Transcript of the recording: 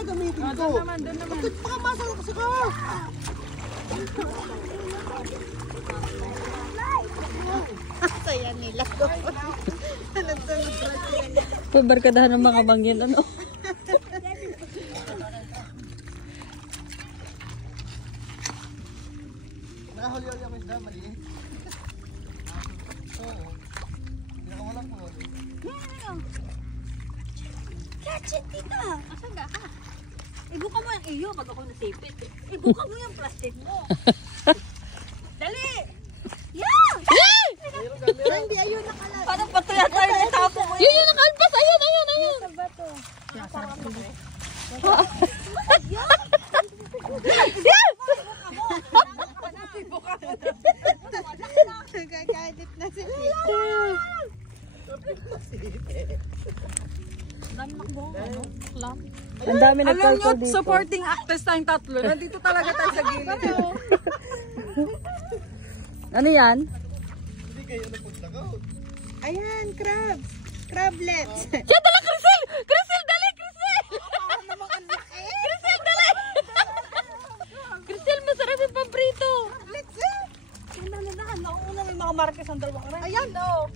gagamitin ko. Doon naman. Bakit pakamasal kasi ka? Saya nila. Pabarkadahan ng mga bangyan, ano? Nakahuli-huli ang isda, maliit. Oo. Pinakawalan ko. Catch it, tita. Asan ka? Ibuka mo yung iyo pag ako nasipit. Ibuka mo yung plastic mo. Dali! Yeah! Hindi, ayun nakalag. Parang patuya tayo ng tapo mo. Yun, nakalpas. Ayun. Sa bato. Nagagalit na sila. Ang dami Alam nagkalkal nyo, dito. supporting actors tayong tatlo. Nandito talaga tayo sa gilid. Ano yan? Hindi kayo napaglakaw. Ayan, crabs. Crablets. Siya, dala, Crisel! Crisel, dali, Crisel! Crisel, dali! Crisel, masarap yung paborito. Crablets eh. Nauna may mga markes ang dalawang rin. Ayan, oh.